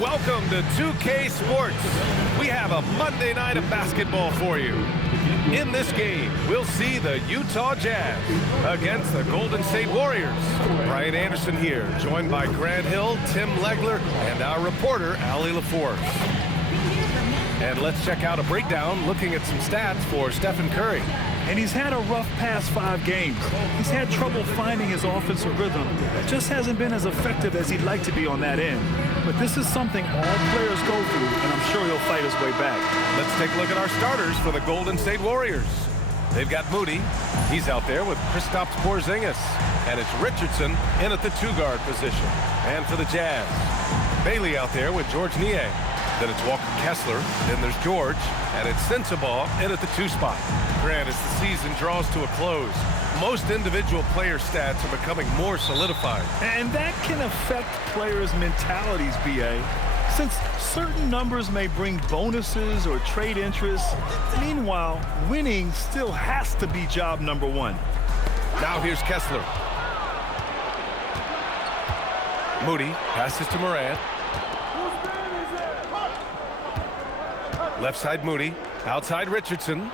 Welcome to 2K Sports. We have a Monday night of basketball for you. In this game, we'll see the Utah Jazz against the Golden State Warriors. Brian Anderson here, joined by Grant Hill, Tim Legler, and our reporter, Allie LaForce. And let's check out a breakdown looking at some stats for Stephen Curry. And he's had a rough past 5 games. He's had trouble finding his offensive rhythm. Just hasn't been as effective as he'd like to be on that end. But this is something all players go through, and I'm sure he'll fight his way back. Let's take a look at our starters for the Golden State Warriors. They've got Moody. He's out there with Kristaps Porzingis. And it's Richardson in at the 2-guard position. And for the Jazz, Bailey out there with George Niang. Then it's Walker Kessler, then there's George, and it's Sensabaugh in at the 2 spot. Grant, as the season draws to a close, most individual player stats are becoming more solidified. And that can affect players' mentalities, B.A. Since certain numbers may bring bonuses or trade interest, meanwhile, winning still has to be job number 1. Now here's Kessler. Moody passes to Morant. Left side Moody, outside Richardson.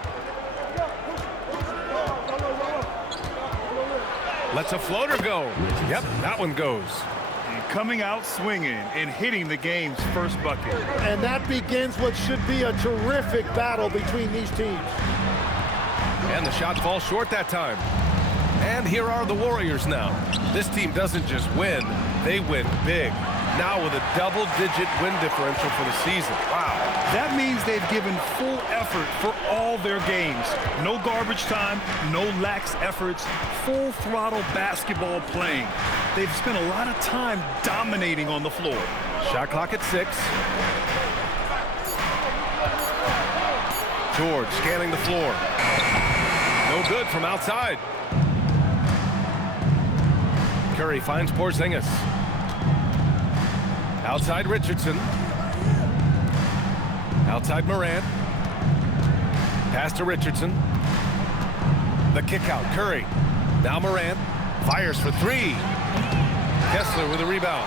Lets a floater go. Yep, that one goes. And coming out swinging and hitting the game's first bucket. And that begins what should be a terrific battle between these teams. And the shot falls short that time. And here are the Warriors now. This team doesn't just win, they win big. Now with a double-digit win differential for the season. Wow. That means they've given full effort for all their games. No garbage time, no lax efforts, full throttle basketball playing. They've spent a lot of time dominating on the floor. Shot clock at 6. George scanning the floor. No good from outside. Curry finds Porzingis. Outside Richardson. Outside Morant. Pass to Richardson. The kick out, Curry. Now Morant. Fires for 3. Kessler with a rebound.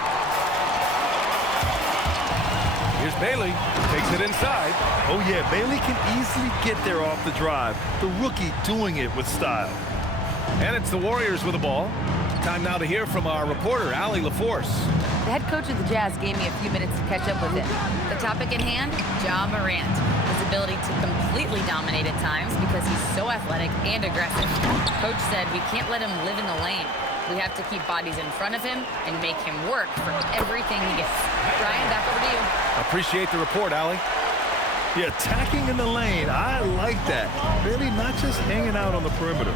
Here's Bailey. Takes it inside. Oh yeah, Bailey can easily get there off the drive. The rookie doing it with style. And it's the Warriors with the ball. Time now to hear from our reporter, Allie LaForce. The head coach of the Jazz gave me a few minutes to catch up with him. The topic at hand, Ja Morant. His ability to completely dominate at times because he's so athletic and aggressive. Coach said we can't let him live in the lane. We have to keep bodies in front of him and make him work for everything he gets. Ryan, back over to you. Appreciate the report, Allie. Yeah, attacking in the lane. I like that. Really not just hanging out on the perimeter.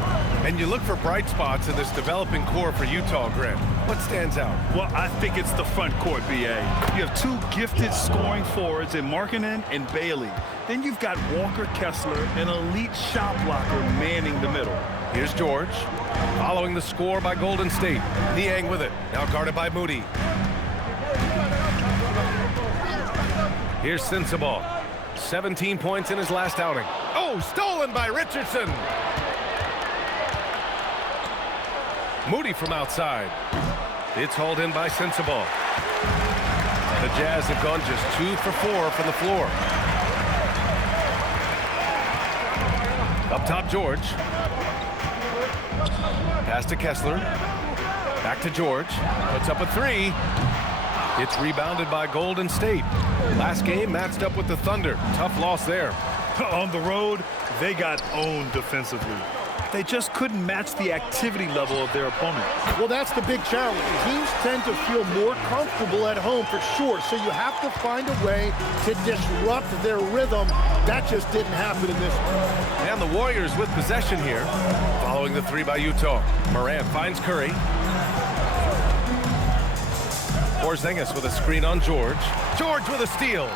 And you look for bright spots in this developing core for Utah, Grant. What stands out? Well, I think it's the front court, B.A. You have 2 gifted scoring forwards in Markkanen and Bailey. Then you've got Walker Kessler, an elite shot blocker, manning the middle. Here's George. Following the score by Golden State. Niang with it. Now guarded by Moody. Here's Sensabaugh. 17 points in his last outing. Oh, stolen by Richardson. Moody from outside. It's hauled in by Sensabaugh. The Jazz have gone just 2 for 4 from the floor. Up top, George. Pass to Kessler. Back to George. Puts up a 3. It's rebounded by Golden State. Last game matched up with the Thunder. Tough loss there. On the road, they got owned defensively. They just couldn't match the activity level of their opponent. Well, that's the big challenge. Teams tend to feel more comfortable at home for sure, so you have to find a way to disrupt their rhythm. That just didn't happen in this one. And the Warriors with possession here, following the 3 by Utah. Morant finds Curry. Porzingis with a screen on George. George with a steal.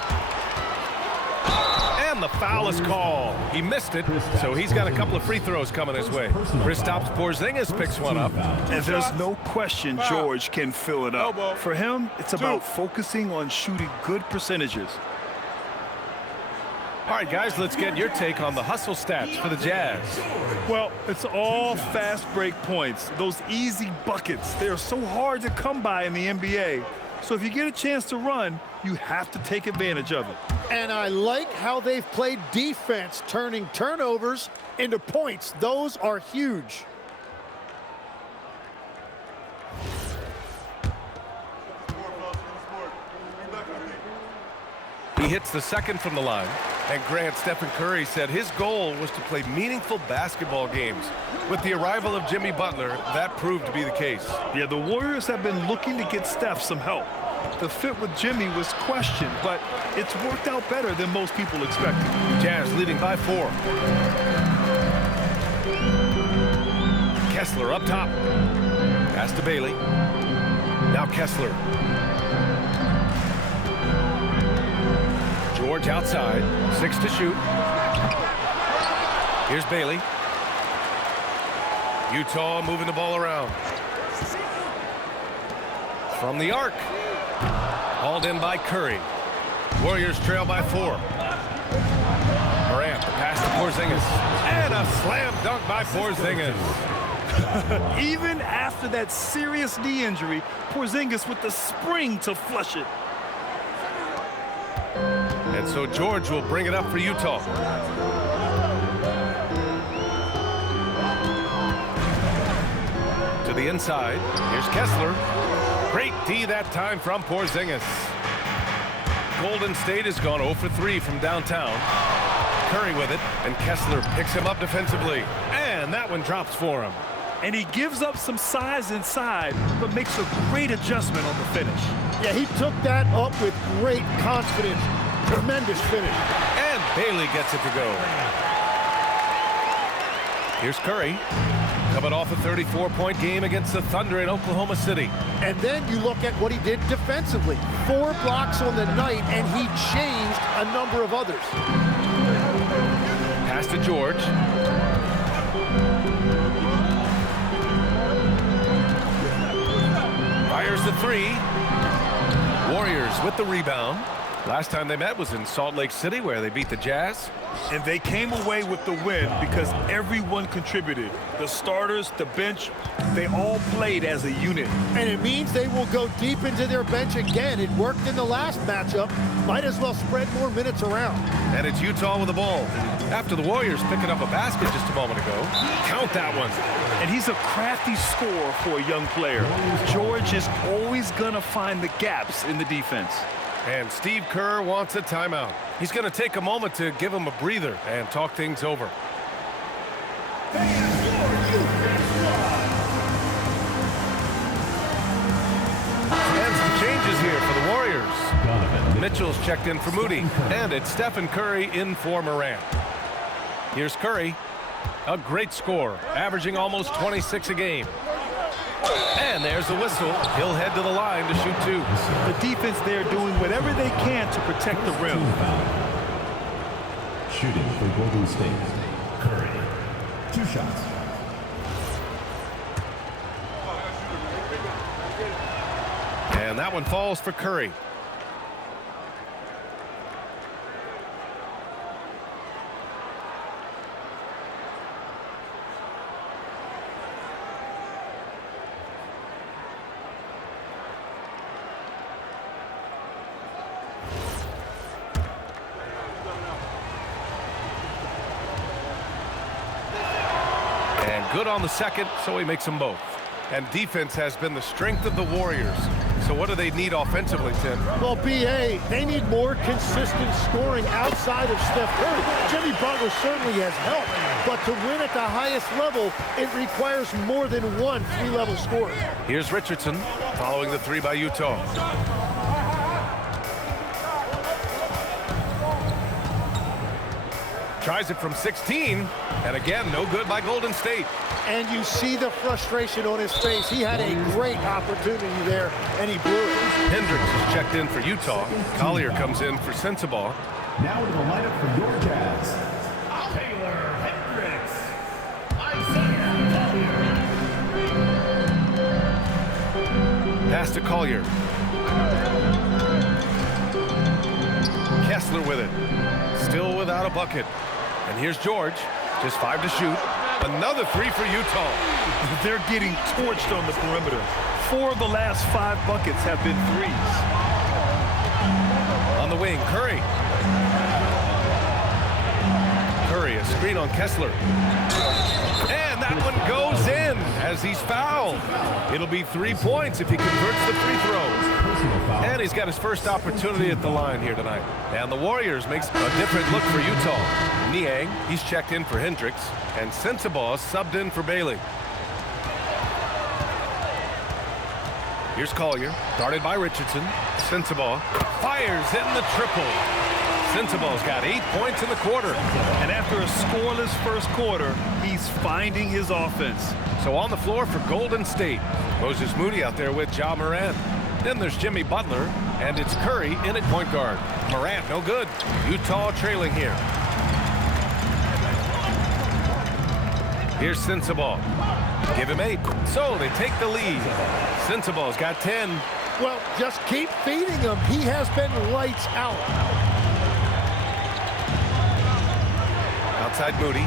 And the foul is called. He missed it, so he's got a couple of free throws coming his way. Kristaps Porzingis picks one up. And there's no question George can fill it up. For him, it's about focusing on shooting good percentages. All right, guys, let's get your take on the hustle stats for the Jazz. Well, it's all fast break points, those easy buckets. They are so hard to come by in the NBA. So if you get a chance to run, you have to take advantage of it. And I like how they've played defense, turning turnovers into points. Those are huge. He hits the second from the line. And Grant, Stephen Curry said his goal was to play meaningful basketball games. With the arrival of Jimmy Butler, that proved to be the case. Yeah, the Warriors have been looking to get Steph some help. The fit with Jimmy was questioned, but it's worked out better than most people expected. Jazz leading by 4. Kessler up top. Pass to Bailey. Now Kessler. George outside. 6 to shoot. Here's Bailey. Utah moving the ball around. From the arc. Hauled in by Curry. Warriors trail by 4. Morant, the pass to Porzingis. And a slam dunk by Porzingis. Even after that serious knee injury, Porzingis with the spring to flush it. And so George will bring it up for Utah. To the inside. Here's Kessler. Great D that time from Porzingis. Golden State has gone 0 for 3 from downtown. Curry with it, and Kessler picks him up defensively. And that one drops for him. And he gives up some size inside, but makes a great adjustment on the finish. Yeah, he took that up with great confidence. Tremendous finish. And Bailey gets it to go. Here's Curry. Coming off a 34-point game against the Thunder in Oklahoma City. And then you look at what he did defensively. 4 blocks on the night, and he changed a number of others. Pass to George. Fires the 3. Warriors with the rebound. Last time they met was in Salt Lake City, where they beat the Jazz. And they came away with the win because everyone contributed. The starters, the bench, they all played as a unit. And it means they will go deep into their bench again. It worked in the last matchup. Might as well spread more minutes around. And it's Utah with the ball. After the Warriors picking up a basket just a moment ago. Count that one. And he's a crafty scorer for a young player. George is always going to find the gaps in the defense. And Steve Kerr wants a timeout. He's going to take a moment to give him a breather and talk things over. And some changes here for the Warriors. Mitchell's checked in for Moody. And it's Stephen Curry in for Morant. Here's Curry. A great score, averaging almost 26 a game. And there's the whistle. He'll head to the line to shoot 2. The defense there doing whatever they can to protect the rim. Shooting for Golden State. Curry. 2 shots. And that one falls for Curry. Good on the second, so he makes them both. And defense has been the strength of the Warriors. So what do they need offensively, Tim? Well, B.A., they need more consistent scoring outside of Steph Curry. Jimmy Butler certainly has helped, but to win at the highest level, it requires more than one 3-level scorer. Here's Richardson following the 3 by Utah. Tries it from 16, and again, no good by Golden State. And you see the frustration on his face. He had a great opportunity there, and he blew it. Hendricks is checked in for Utah. Collier comes in for Sensabaugh. Now in the lineup for your Jazz, Taylor Hendricks. Isaiah Collier. Pass to Collier. Kessler with it. Still without a bucket. And here's George. Just 5 to shoot. Another three for Utah. They're getting torched on the perimeter. 4 of the last 5 buckets have been threes. On the wing, Curry. Curry, a screen on Kessler. And that one goes in as he's fouled. It'll be 3 points if he converts the free throws. And he's got his first opportunity at the line here tonight. And the Warriors makes a different look for Utah. Niang, he's checked in for Hendricks. And Sensabaugh subbed in for Bailey. Here's Collier, guarded by Richardson. Sensabaugh fires in the triple. Sensabaugh's got 8 points in the quarter. And after a scoreless first quarter, he's finding his offense. So on the floor for Golden State, Moses Moody out there with Ja Morant. Then there's Jimmy Butler, and it's Curry in at point guard. Morant, no good. Utah trailing here. Here's Sensabaugh. Give him 8. So they take the lead. Sensabaugh's got 10. Well, just keep feeding him. He has been lights out. Outside Moody.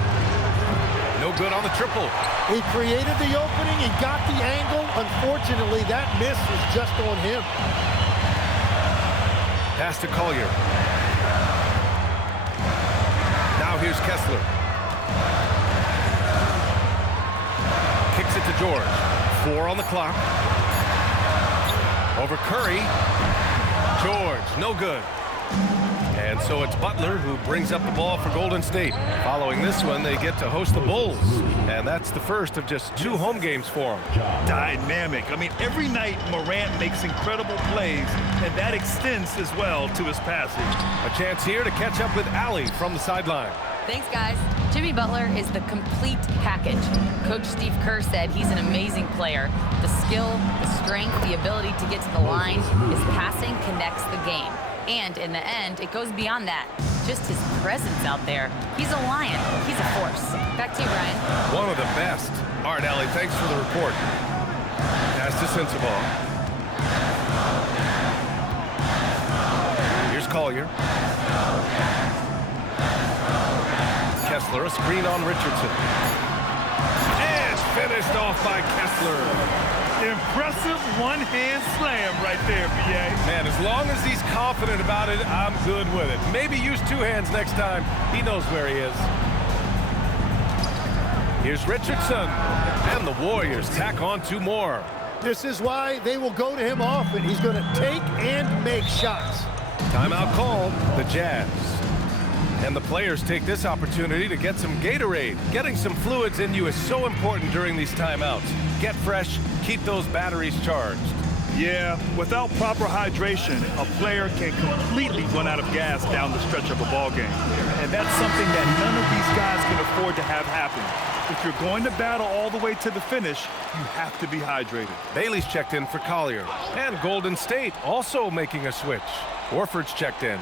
No good on the triple. He created the opening. He got the angle. Unfortunately, that miss was just on him. Pass to Collier. Now here's Kessler. Kicks it to George. 4 on the clock. Over Curry. George, no good. And so it's Butler who brings up the ball for Golden State. Following this one, they get to host the Bulls. And that's the first of just 2 home games for them. Dynamic. I mean, every night Morant makes incredible plays, and that extends as well to his passing. A chance here to catch up with Allie from the sideline. Thanks, guys. Jimmy Butler is the complete package. Coach Steve Kerr said he's an amazing player. The skill, the strength, the ability to get to the line, his passing connects the game. And in the end, it goes beyond that. Just his presence out there. He's a lion. He's a force. Back to you, Brian. One of the best. All right, Allie, thanks for the report. Pass to Sensabaugh. Here's Collier. Kessler, a screen on Richardson. And finished off by Kessler. Impressive one-hand slam right there, B.A. Man, as long as he's confident about it, I'm good with it. Maybe use 2 hands next time. He knows where he is. Here's Richardson. And the Warriors tack on 2 more. This is why they will go to him often. He's going to take and make shots. Timeout called, the Jazz. And the players take this opportunity to get some Gatorade. Getting some fluids in you is so important during these timeouts. Get fresh, keep those batteries charged. Yeah, without proper hydration, a player can completely run out of gas down the stretch of a ball game. And that's something that none of these guys can afford to have happen. If you're going to battle all the way to the finish, you have to be hydrated. Bailey's checked in for Collier. And Golden State also making a switch. Horford's checked in.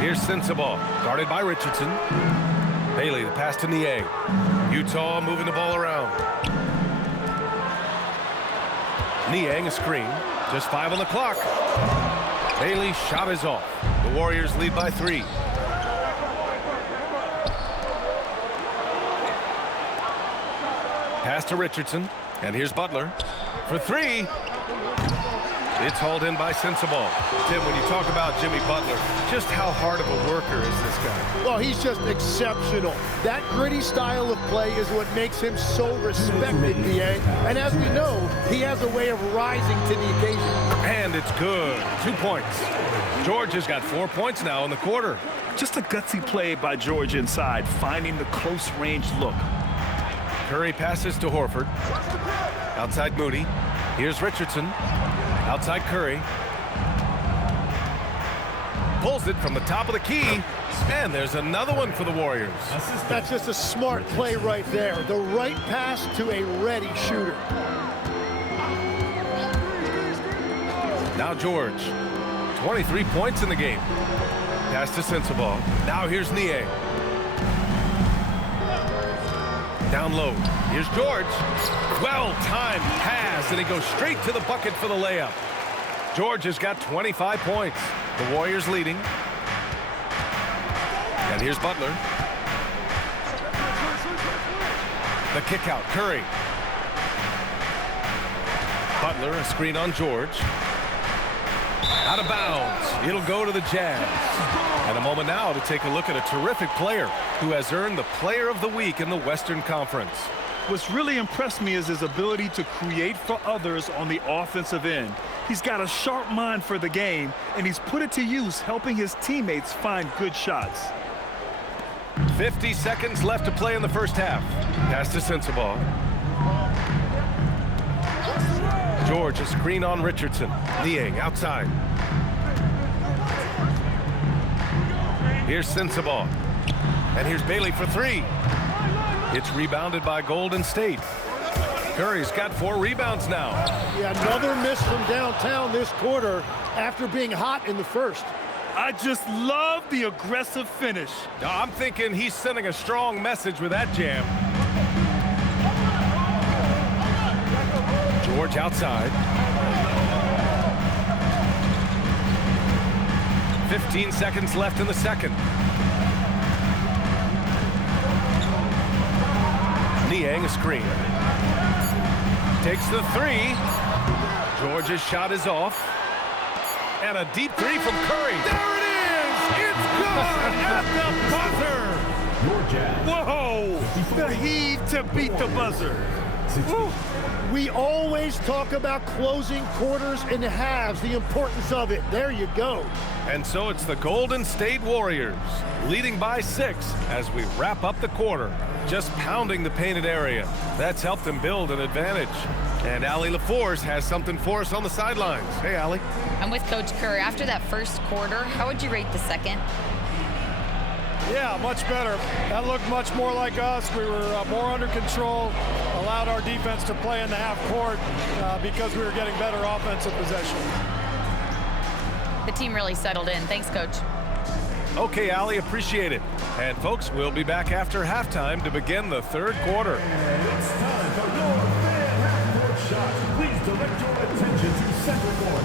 Here's Sensabaugh, guarded by Richardson. Bailey, the pass to Niang. Utah moving the ball around. Niang, a screen. Just 5 on the clock. Bailey's shot is off. The Warriors lead by 3. Pass to Richardson. And here's Butler for 3. It's hauled in by Sensabaugh. Tim, when you talk about Jimmy Butler, just how hard of a worker is this guy? Well, he's just exceptional. That gritty style of play is what makes him so respected, B.A. And as we know, he has a way of rising to the occasion. And it's good. 2 points. George has got 4 points now in the quarter. Just a gutsy play by George inside, finding the close-range look. Curry passes to Horford. Outside Moody. Here's Richardson. Outside Curry. Pulls it from the top of the key. And there's another one for the Warriors. That's just a smart play right there. The right pass to a ready shooter. Now George. 23 points in the game. Pass to Sensabaugh. Now here's Niang. Down low. Here's George. Well-timed pass, and he goes straight to the bucket for the layup. George has got 25 points. The Warriors leading. And here's Butler. The kick out, Curry. Butler, a screen on George. Out of bounds. It'll go to the Jazz. And a moment now to take a look at a terrific player who has earned the Player of the Week in the Western Conference. What's really impressed me is his ability to create for others on the offensive end. He's got a sharp mind for the game, and he's put it to use helping his teammates find good shots. 50 seconds left to play in the first half. Pass to Sensabaugh. George, a screen on Richardson. Niang outside. Here's Sensabaugh. And here's Bailey for three. It's rebounded by Golden State. Curry's got 4 rebounds now. Yeah, another miss from downtown this quarter after being hot in the first. I just love the aggressive finish. I'm thinking he's sending a strong message with that jam. George outside. 15 seconds left in the second. Niang, a screen. Takes the three. George's shot is off. And a deep three from Curry. There it is! It's good at the buzzer! Your Jazz. Whoa! The heave to beat the buzzer. Woo. We always talk about closing quarters and halves, the importance of it. There you go. And so it's the Golden State Warriors leading by 6 as we wrap up the quarter. Just pounding the painted area. That's helped them build an advantage. And Allie LaForce has something for us on the sidelines. Hey, Allie. I'm with Coach Kerr. After that first quarter, how would you rate the second? Yeah, much better. That looked much more like us. We were more under control, allowed our defense to play in the half court because we were getting better offensive possession. The team really settled in. Thanks, Coach. Okay, Allie, appreciate it. And folks, we'll be back after halftime to begin the third quarter. And it's time for your fan half-court shots. Please direct your attention to center court.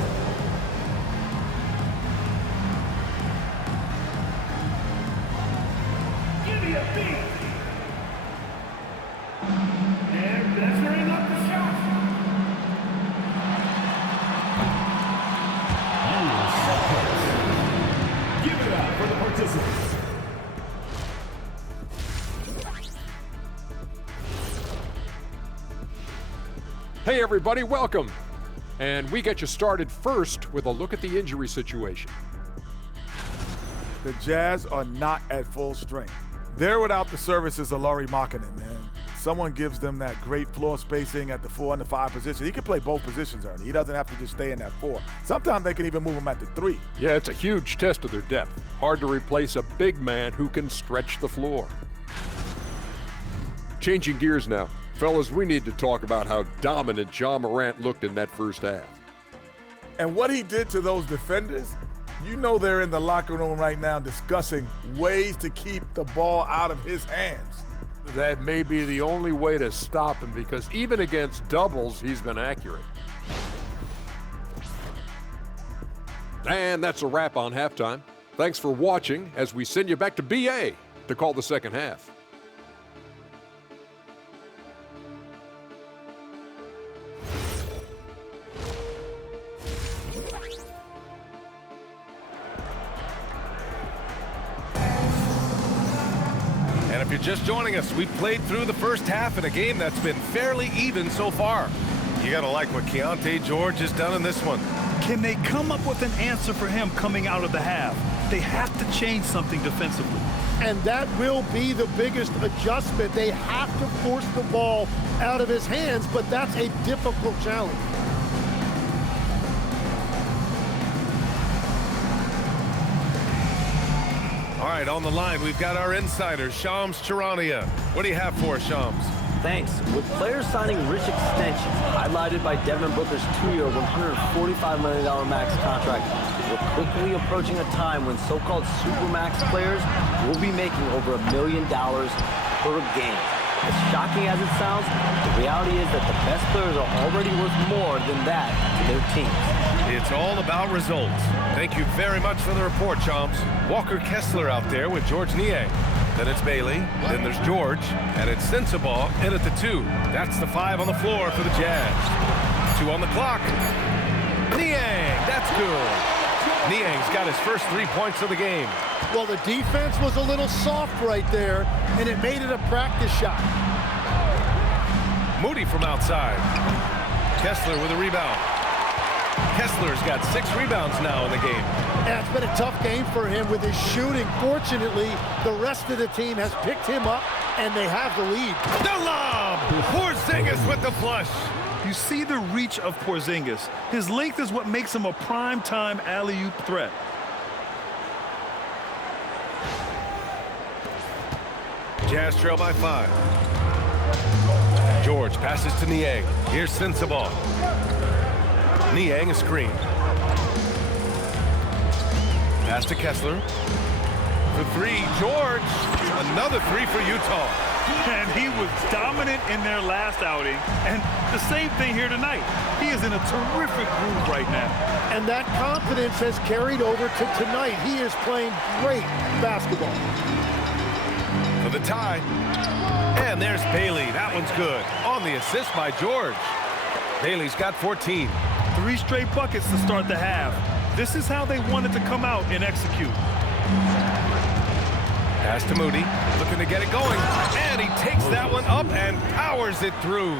Give me a beat. And measuring up the shot. Give it up for the participants. Hey everybody, welcome. And we get you started first with a look at the injury situation. The Jazz are not at full strength. They're without the services of Lauri Markkanen, man. Someone gives them that great floor spacing at the 4 and the 5 position. He can play both positions, Ernie. He doesn't have to just stay in that 4. Sometimes they can even move him at the 3. Yeah, it's a huge test of their depth. Hard to replace a big man who can stretch the floor. Changing gears now. Fellas, we need to talk about how dominant Ja Morant looked in that first half. And what he did to those defenders, you know they're in the locker room right now discussing ways to keep the ball out of his hands. That may be the only way to stop him because even against doubles, he's been accurate. And that's a wrap on halftime. Thanks for watching as we send you back to BA to call the second half. And if you're just joining us, we've played through the first half in a game that's been fairly even so far. You gotta like what Keyonte George has done in this one. Can they come up with an answer for him coming out of the half? They have to change something defensively. And that will be the biggest adjustment. They have to force the ball out of his hands, but that's a difficult challenge. All right, on the line, we've got our insider, Shams Charania. What do you have for us, Shams? Thanks. With players signing rich extensions, highlighted by Devin Booker's 2-year, $145 million max contract, we're quickly approaching a time when so-called supermax players will be making over $1 million per game. As shocking as it sounds, the reality is that the best players are already worth more than that to their teams. It's all about results. Thank you very much for the report, Shams. Walker Kessler out there with George Niang. Then it's Bailey. Then there's George. And it's Sensabaugh in at the 2. That's the 5 on the floor for the Jazz. 2 on the clock. Niang, that's good. Niang's got his first 3 points of the game. Well, the defense was a little soft right there, and it made it a practice shot. Moody from outside. Kessler with a rebound. Kessler's got 6 rebounds now in the game. Yeah, it's been a tough game for him with his shooting. Fortunately, the rest of the team has picked him up, and they have the lead. The lob! Porzingis with the flush. You see the reach of Porzingis. His length is what makes him a prime-time alley-oop threat. Jazz trail by 5. George passes to Niang. Here's Sensabaugh. Niang a screen. Pass to Kessler. For 3, George. Another 3 for Utah. And he was dominant in their last outing. And the same thing here tonight. He is in a terrific groove right now. And that confidence has carried over to tonight. He is playing great basketball. For the tie. And there's Bailey. That one's good. On the assist by George. Bailey's got 14. 3 straight buckets to start the half. This is how they wanted to come out and execute. Pass to Moody, looking to get it going, and he takes that one up and powers it through.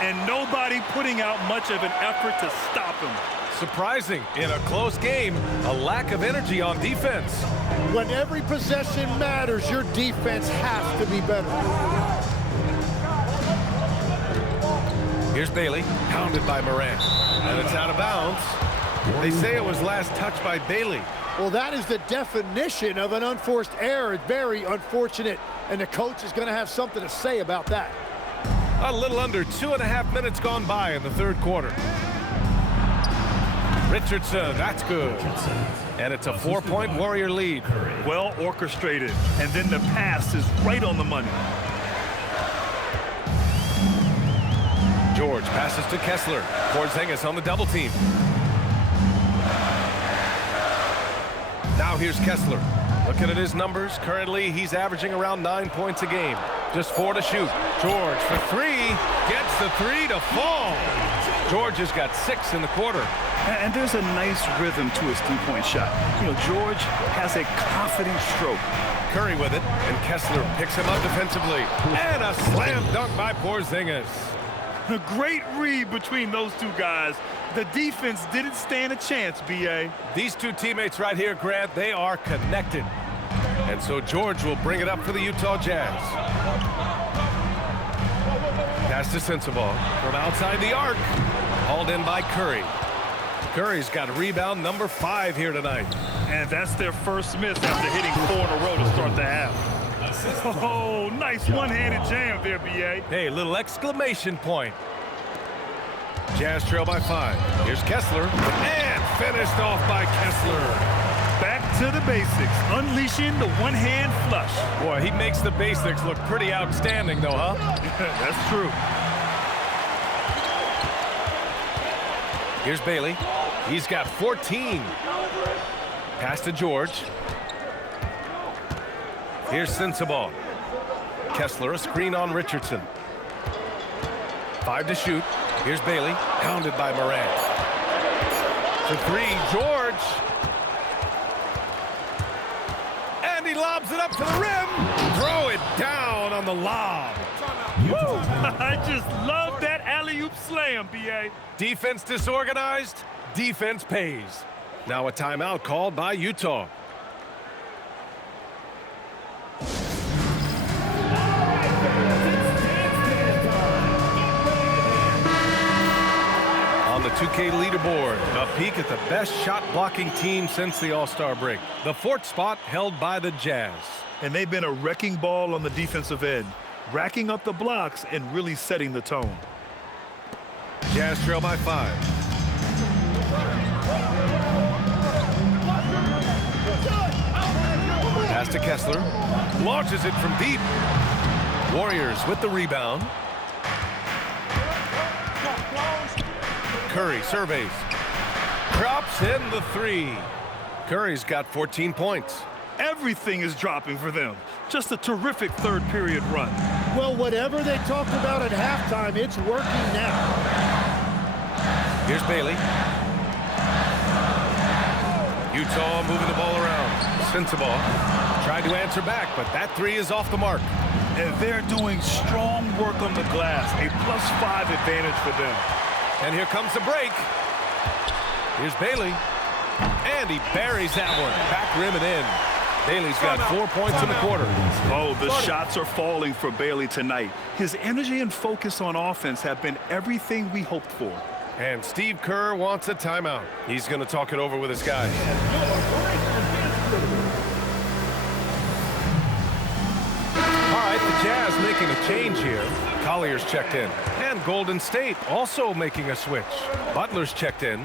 And nobody putting out much of an effort to stop him. Surprising, in a close game, a lack of energy on defense. When every possession matters, your defense has to be better. Here's Bailey, pounded by Morant, and it's out of bounds. They say it was last touched by Bailey. Well, that is the definition of an unforced error. It's very unfortunate, and the coach is going to have something to say about that. A little under 2.5 minutes gone by in the third quarter. Richardson, that's good. And it's a 4-point Warrior lead. Well orchestrated, and then the pass is right on the money. George passes to Kessler. Porzingis on the double team. Now here's Kessler. Looking at his numbers, currently he's averaging around 9 points a game. Just 4 to shoot. George for 3, gets the 3 to fall. George has got 6 in the quarter. And there's a nice rhythm to his 3-point shot. You know, George has a confident stroke. Curry with it, and Kessler picks him up defensively. And a slam dunk by Porzingis. A great read between those two guys. The defense didn't stand a chance, B.A. These two teammates right here, Grant, they are connected. And so George will bring it up for the Utah Jazz. Pass to Sensabaugh from outside the arc. Hauled in by Curry. Curry's got rebound number 5 here tonight. And that's their first miss after hitting 4 in a row to start the half. Oh, nice one-handed jam there, B.A. Hey, little exclamation point. Jazz trail by 5. Here's Kessler. And finished off by Kessler. Back to the basics, unleashing the one-hand flush. Boy, he makes the basics look pretty outstanding, though, huh? That's true. Here's Bailey. He's got 14. Pass to George. Here's Sensabaugh. Kessler, a screen on Richardson. 5 to shoot. Here's Bailey, pounded by Morant. For 3, George. And he lobs it up to the rim. Throw it down on the lob. Woo! I just love that alley-oop slam, B.A. Defense disorganized, defense pays. Now a timeout called by Utah. On the 2K leaderboard, a peek at the best shot-blocking team since the All-Star break. The 4th spot held by the Jazz. And they've been a wrecking ball on the defensive end, racking up the blocks and really setting the tone. Jazz trail by 5. Pass to Kessler. Launches it from deep. Warriors with the rebound. Curry surveys. Drops in the 3. Curry's got 14 points. Everything is dropping for them. Just a terrific third period run. Well, whatever they talked about at halftime, it's working now. Here's Bailey. Utah moving the ball around. Sensabaugh tried to answer back, but that three is off the mark. And they're doing strong work on the glass. A +5 advantage for them. And here comes the break. Here's Bailey. And he buries that one. Back rim and in. Bailey's got 4 points in the quarter. Oh, the shots are falling for Bailey tonight. His energy and focus on offense have been everything we hoped for. And Steve Kerr wants a timeout. He's going to talk it over with his guys. All right, the Jazz making a change here. Collier's checked in. And Golden State also making a switch. Butler's checked in.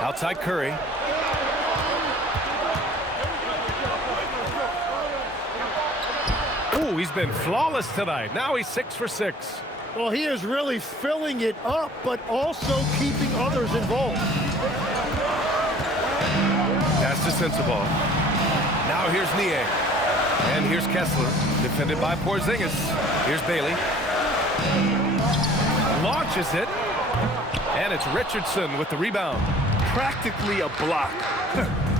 Outside Curry. Ooh, he's been flawless tonight. Now he's 6 for 6. Well, he is really filling it up, but also keeping others involved. Pass to Sensabaugh. Now here's Nie. And here's Kessler, defended by Porzingis. Here's Bailey. Launches it. And it's Richardson with the rebound. Practically a block.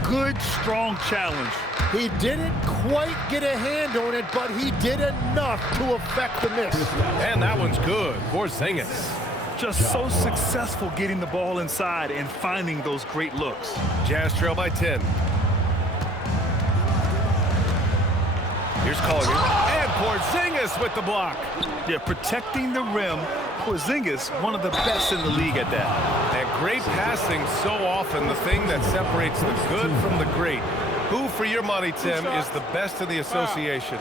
Good, strong challenge. He didn't quite get a hand on it, but he did enough to affect the miss. And that one's good. Porzingis. Just so successful getting the ball inside and finding those great looks. Jazz trail by 10. Here's Collier. And Porzingis with the block. Yeah, protecting the rim. Porzingis, one of the best in the league at that. And great passing, so often the thing that separates the good from the great. Who, for your money, Tim, is the best in the association?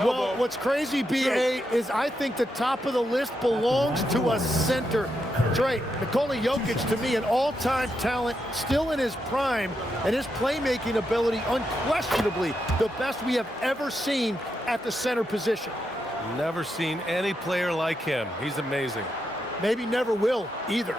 Well, what's crazy, B.A., is I think the top of the list belongs to a center. That's right. Nikola Jokic, to me, an all-time talent, still in his prime, and his playmaking ability, unquestionably, the best we have ever seen at the center position. Never seen any player like him. He's amazing. Maybe never will, either.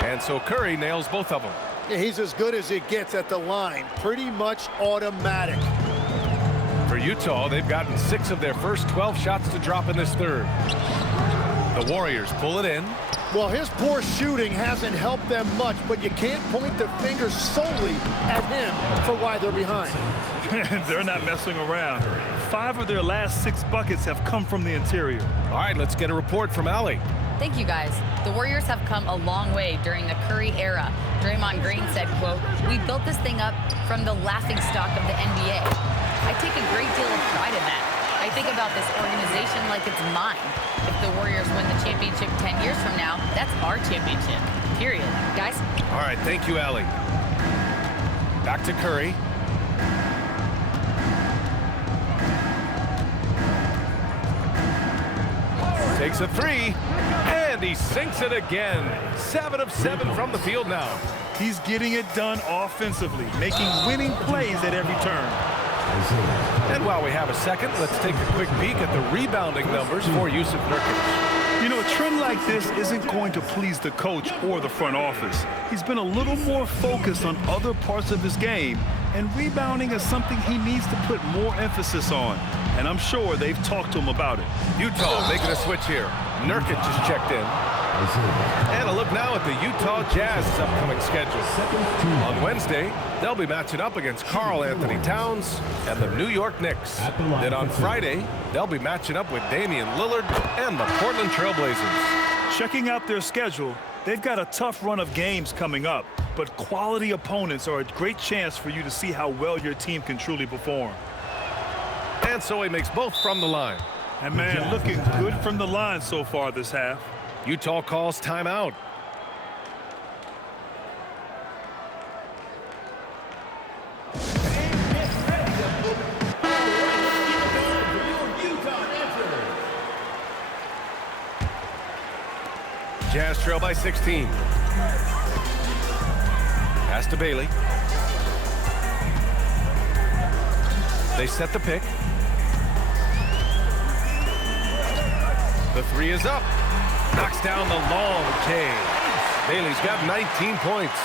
And so Curry nails both of them. Yeah, he's as good as it gets at the line. Pretty much automatic. For Utah, they've gotten 6 of their first 12 shots to drop in this third. The Warriors pull it in. Well, his poor shooting hasn't helped them much, but you can't point the finger solely at him for why they're behind. They're not messing around. 5 of their last 6 buckets have come from the interior. All right, let's get a report from Allie. Thank you, guys. The Warriors have come a long way during the Curry era. Draymond Green said, quote, "We built this thing up from the laughingstock of the NBA. I take a great deal of pride in that. I think about this organization like it's mine. If the Warriors win the championship 10 years from now, that's our championship, period." Guys? All right, thank you, Allie. Back to Curry. Takes a 3, and he sinks it again. 7 of 7 from the field now. He's getting it done offensively, making winning plays at every turn. And while we have a second, let's take a quick peek at the rebounding numbers for Jusuf Nurkic. You know, a trend like this isn't going to please the coach or the front office. He's been a little more focused on other parts of his game, and rebounding is something he needs to put more emphasis on. And I'm sure they've talked to him about it. Utah making a switch here. Nurkic is checked in. And a look now at the Utah Jazz's upcoming schedule. On Wednesday, they'll be matching up against Karl Anthony Towns and the New York Knicks. Then on Friday, they'll be matching up with Damian Lillard and the Portland Trail Blazers. Checking out their schedule, they've got a tough run of games coming up, but quality opponents are a great chance for you to see how well your team can truly perform. And so he makes both from the line. And man, looking good from the line so far this half. Utah calls timeout. Jazz trail by 16. Pass to Bailey. They set the pick. The three is up. Knocks down the long J. Bailey's got 19 points.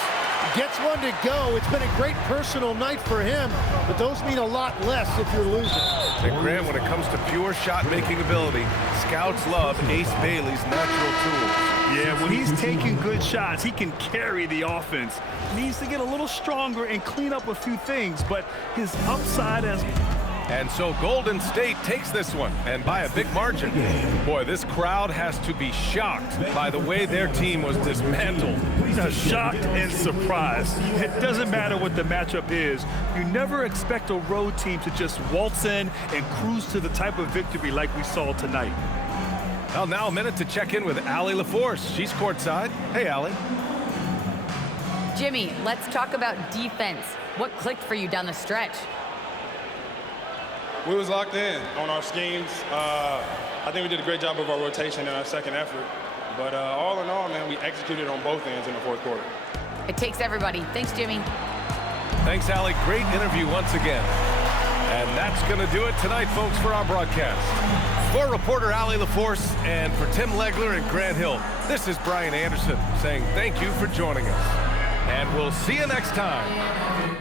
Gets one to go. It's been a great personal night for him, but those mean a lot less if you're losing. And Grant, when it comes to pure shot-making ability, scouts love Ace Bailey's natural tools. Yeah, when he's taking good shots, he can carry the offense. Needs to get a little stronger and clean up a few things, but his upside as... And so Golden State takes this one, and by a big margin. Boy, this crowd has to be shocked by the way their team was dismantled. Shocked and surprised. It doesn't matter what the matchup is. You never expect a road team to just waltz in and cruise to the type of victory like we saw tonight. Well, now a minute to check in with Allie LaForce. She's courtside. Hey, Allie. Jimmy, let's talk about defense. What clicked for you down the stretch? We was locked in on our schemes. I think we did a great job of our rotation in our second effort. But all in all, man, we executed on both ends in the fourth quarter. It takes everybody. Thanks, Jimmy. Thanks, Allie. Great interview once again. And that's going to do it tonight, folks, for our broadcast. For reporter Allie LaForce and for Tim Legler and Grant Hill, this is Brian Anderson saying thank you for joining us. And we'll see you next time.